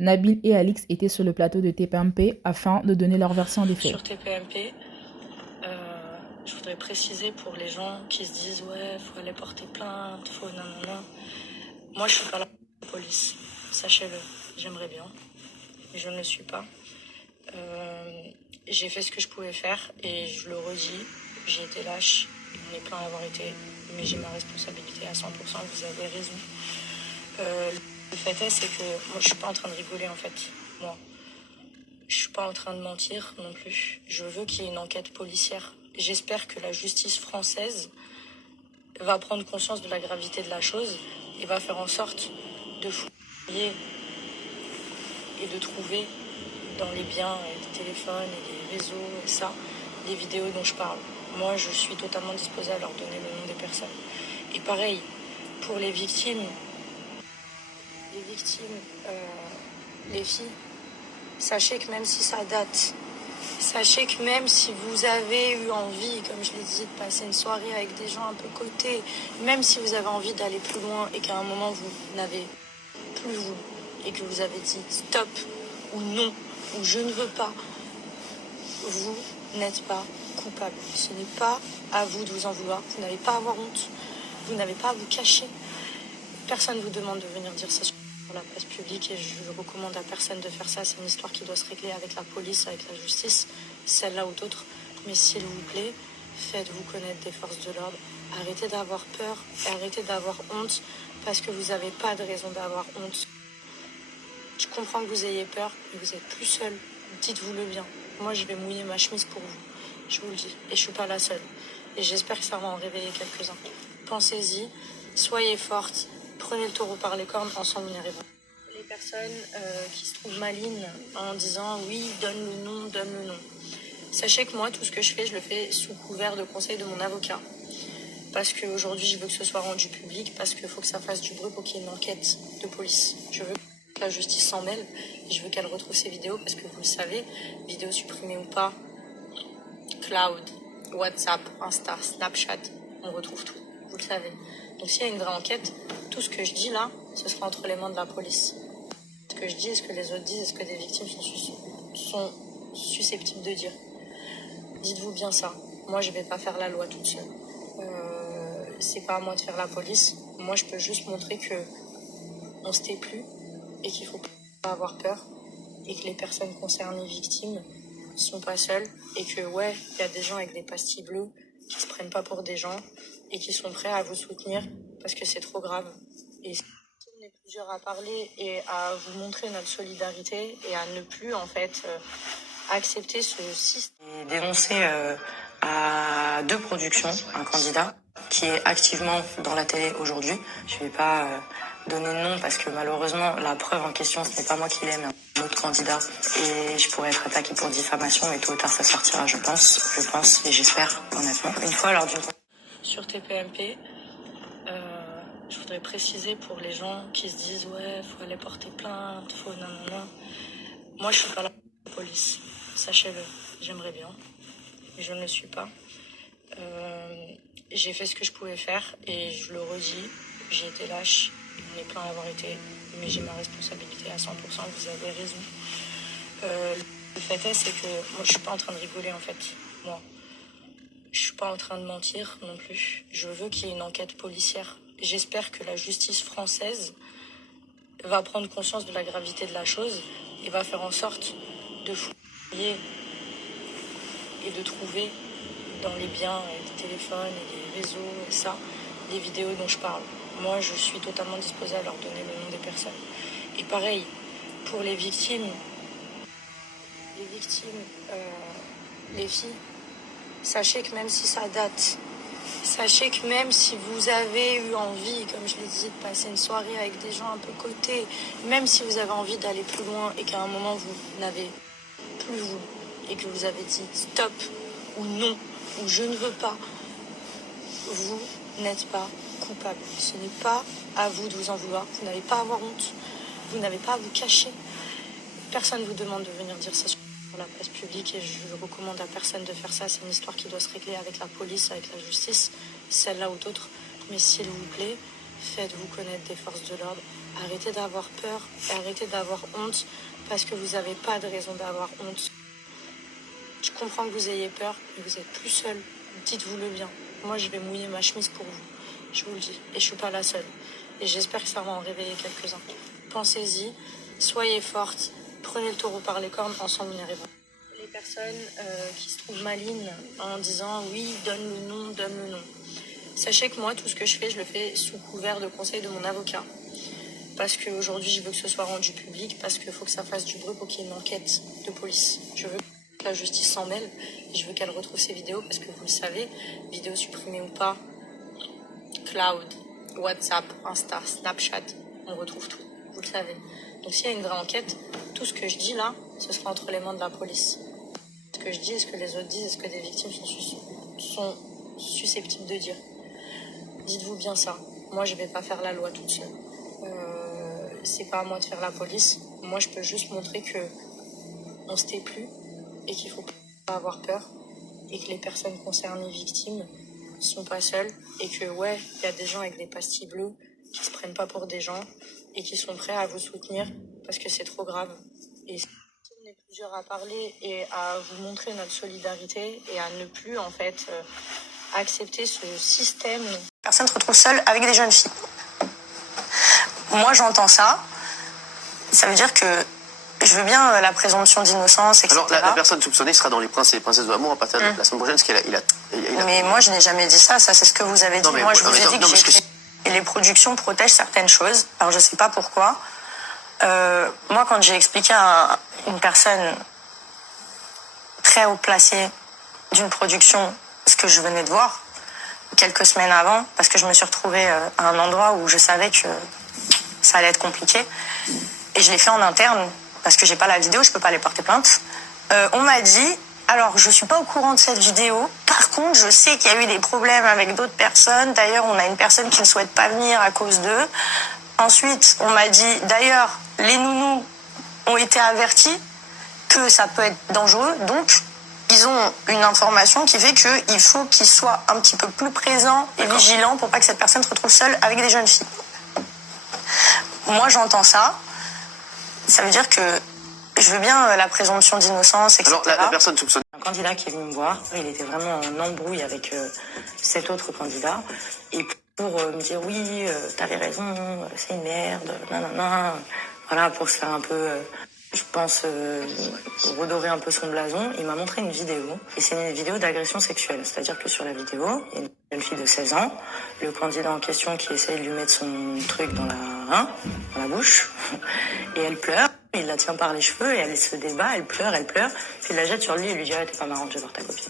Nabil et Alix étaient sur le plateau de TPMP afin de donner leur version des faits. Sur TPMP, je voudrais préciser pour les gens qui se disent ouais, faut aller porter plainte, faut nanana. Moi, je suis pas là pour la police, sachez-le. J'aimerais bien, mais je ne le suis pas. J'ai fait ce que je pouvais faire et je le redis, j'ai été lâche, j'en ai plein à avoir été, mais j'ai ma responsabilité à 100%, vous avez raison. Le fait est, c'est que moi je suis pas en train de rigoler en fait, moi. Je suis pas en train de mentir non plus. Je veux qu'il y ait une enquête policière. J'espère que la justice française va prendre conscience de la gravité de la chose et va faire en sorte de fouiller et de trouver dans les biens, des téléphones et des réseaux et ça, les vidéos dont je parle. Moi, je suis totalement disposée à leur donner le nom des personnes. Et pareil, pour les filles, sachez que même si ça date, sachez que même si vous avez eu envie, comme je l'ai dit, de passer une soirée avec des gens un peu cotés, même si vous avez envie d'aller plus loin et qu'à un moment vous n'avez plus vous et que vous avez dit stop ou non ou je ne veux pas, vous n'êtes pas coupable. Ce n'est pas à vous de vous en vouloir. Vous n'avez pas à avoir honte. Vous n'avez pas à vous cacher. Personne ne vous demande de venir dire ça sur la place publique et je recommande à personne de faire ça. C'est une histoire qui doit se régler avec la police, avec la justice, celle-là ou d'autres. Mais s'il vous plaît, faites-vous connaître des forces de l'ordre. Arrêtez d'avoir peur et arrêtez d'avoir honte parce que vous n'avez pas de raison d'avoir honte. Je comprends que vous ayez peur, mais vous êtes plus seul. Dites-vous-le bien. Moi, je vais mouiller ma chemise pour vous. Je vous le dis. Et je suis pas la seule. Et j'espère que ça va en réveiller quelques-uns. Pensez-y. Soyez forte. Prenez le taureau par les cornes. Ensemble, on y arrivera. Les personnes qui se trouvent malines en disant oui, donne le nom, donne le nom. Sachez que moi, tout ce que je le fais sous couvert de conseil de mon avocat. Parce qu'aujourd'hui, je veux que ce soit rendu public, parce qu'il faut que ça fasse du bruit pour qu'il y ait une enquête de police. Je veux que la justice s'en mêle, et je veux qu'elle retrouve ces vidéos, parce que vous le savez, vidéos supprimées ou pas, Cloud, WhatsApp, Insta, Snapchat, on retrouve tout, vous le savez. Donc s'il y a une vraie enquête, tout ce que je dis là, ce sera entre les mains de la police. Ce que je dis, est-ce que les autres disent, est-ce que des victimes sont susceptibles de dire. Dites-vous bien ça. Moi, je vais pas faire la loi toute seule. C'est pas à moi de faire la police. Moi, je peux juste montrer que on se tait plus et qu'il faut pas avoir peur et que les personnes concernées victimes sont pas seules et que ouais, il y a des gens avec des pastilles bleues qui se prennent pas pour des gens et qui sont prêts à vous soutenir parce que c'est trop grave. Et on est plusieurs à parler et à vous montrer notre solidarité et à ne plus en fait accepter ce système. Dénoncer à deux productions un candidat qui est activement dans la télé aujourd'hui. Je vais pas donner de nom parce que malheureusement la preuve en question ce n'est pas moi qui l'ai mais un autre candidat et je pourrais être attaquée pour diffamation mais tôt ou tard ça sortira je pense et j'espère honnêtement. Une fois lors d'une sur TPMP, je voudrais préciser pour les gens qui se disent ouais faut aller porter plainte, faut nanana. Moi je suis pas là pour la police, sachez-le, j'aimerais bien mais je ne le suis pas. J'ai fait ce que je pouvais faire et je le redis, j'ai été lâche, j'en ai plein à avoir été, mais j'ai ma responsabilité à 100%, vous avez raison. Le fait est, c'est que moi je suis pas en train de rigoler en fait, moi. Je suis pas en train de mentir non plus. Je veux qu'il y ait une enquête policière. J'espère que la justice française va prendre conscience de la gravité de la chose et va faire en sorte de fouiller et de trouver dans les biens, des téléphones et des réseaux et ça, les vidéos dont je parle. Moi, je suis totalement disposée à leur donner le nom des personnes. Et pareil, pour les filles, sachez que même si ça date, sachez que même si vous avez eu envie, comme je l'ai dit, de passer une soirée avec des gens un peu cotés, même si vous avez envie d'aller plus loin et qu'à un moment vous n'avez plus vous et que vous avez dit stop ou non ou je ne veux pas, vous n'êtes pas coupable. Ce n'est pas à vous de vous en vouloir. Vous n'avez pas à avoir honte. Vous n'avez pas à vous cacher. Personne ne vous demande de venir dire ça sur la place publique et je recommande à personne de faire ça. C'est une histoire qui doit se régler avec la police, avec la justice, celle-là ou d'autres. Mais s'il vous plaît, faites-vous connaître des forces de l'ordre. Arrêtez d'avoir peur et arrêtez d'avoir honte parce que vous n'avez pas de raison d'avoir honte. Je comprends que vous ayez peur, mais vous n'êtes plus seul. Dites-vous-le bien. Moi, je vais mouiller ma chemise pour vous. Je vous le dis. Et je suis pas la seule. Et j'espère que ça va en réveiller quelques-uns. Pensez-y. Soyez forte. Prenez le taureau par les cornes. Ensemble, on y arrivera. Les personnes qui se trouvent malignes en disant « oui, donne le nom, donne le nom ». Sachez que moi, tout ce que je fais, je le fais sous couvert de conseils de mon avocat. Parce qu'aujourd'hui, je veux que ce soit rendu public, parce qu'il faut que ça fasse du bruit pour qu'il y ait une enquête de police. Je veux que la justice s'en mêle, et je veux qu'elle retrouve ses vidéos, parce que vous le savez, vidéos supprimées ou pas, Cloud, WhatsApp, Insta, Snapchat, on retrouve tout, vous le savez. Donc s'il y a une vraie enquête, tout ce que je dis là, ce sera entre les mains de la police. Ce que je dis, est-ce que les autres disent, est-ce que des victimes sont susceptibles de dire. Dites-vous bien ça. Moi, je vais pas faire la loi toute seule. C'est pas à moi de faire la police. Moi, je peux juste montrer que on se tait plus et qu'il faut pas avoir peur et que les personnes concernées victimes sont pas seules et que ouais, il y a des gens avec des pastilles bleues qui se prennent pas pour des gens et qui sont prêts à vous soutenir parce que c'est trop grave. Et on est plusieurs à parler et à vous montrer notre solidarité et à ne plus en fait accepter ce système. Personne se retrouve seule avec des jeunes filles. Moi, j'entends ça. Ça veut dire que je veux bien la présomption d'innocence, etc. Alors, la personne soupçonnée sera dans les princes et les princesses de l'amour à partir de la semaine prochaine, parce qu'il a... Mais moi, je n'ai jamais dit ça. Ça, c'est ce que vous avez dit. Non, mais, moi, je non, vous ai dit que j'ai parce fait... Et les productions protègent certaines choses. Alors, je sais pas pourquoi. Moi, quand j'ai expliqué à une personne très haut placée d'une production ce que je venais de voir, quelques semaines avant, parce que je me suis retrouvée à un endroit où je savais que ça allait être compliqué. Et je l'ai fait en interne, parce que j'ai pas la vidéo, je peux pas aller porter plainte. On m'a dit, alors je suis pas au courant de cette vidéo, par contre je sais qu'il y a eu des problèmes avec d'autres personnes, d'ailleurs on a une personne qui ne souhaite pas venir à cause d'eux. Ensuite on m'a dit, d'ailleurs les nounous ont été avertis que ça peut être dangereux, donc ils ont une information qui fait qu'il faut qu'ils soient un petit peu plus présents et vigilants pour pas que cette personne se retrouve seule avec des jeunes filles. Moi, j'entends ça. Ça veut dire que je veux bien la présomption d'innocence, etc. Alors, la personne soupçonnée... Un candidat qui est venu me voir, il était vraiment en embrouille avec cet autre candidat. Et pour me dire, oui, t'avais raison, c'est une merde, nanana. Voilà, pour se faire un peu... je pense redorer un peu son blason, il m'a montré une vidéo, et c'est une vidéo d'agression sexuelle. C'est-à-dire que sur la vidéo, il y a une jeune fille de 16 ans, le candidat en question qui essaye de lui mettre son truc dans la bouche, et elle pleure, il la tient par les cheveux, et elle se débat, elle pleure, puis il la jette sur lui et lui dit « Ah, t'es pas marrante, je vais voir ta copine ».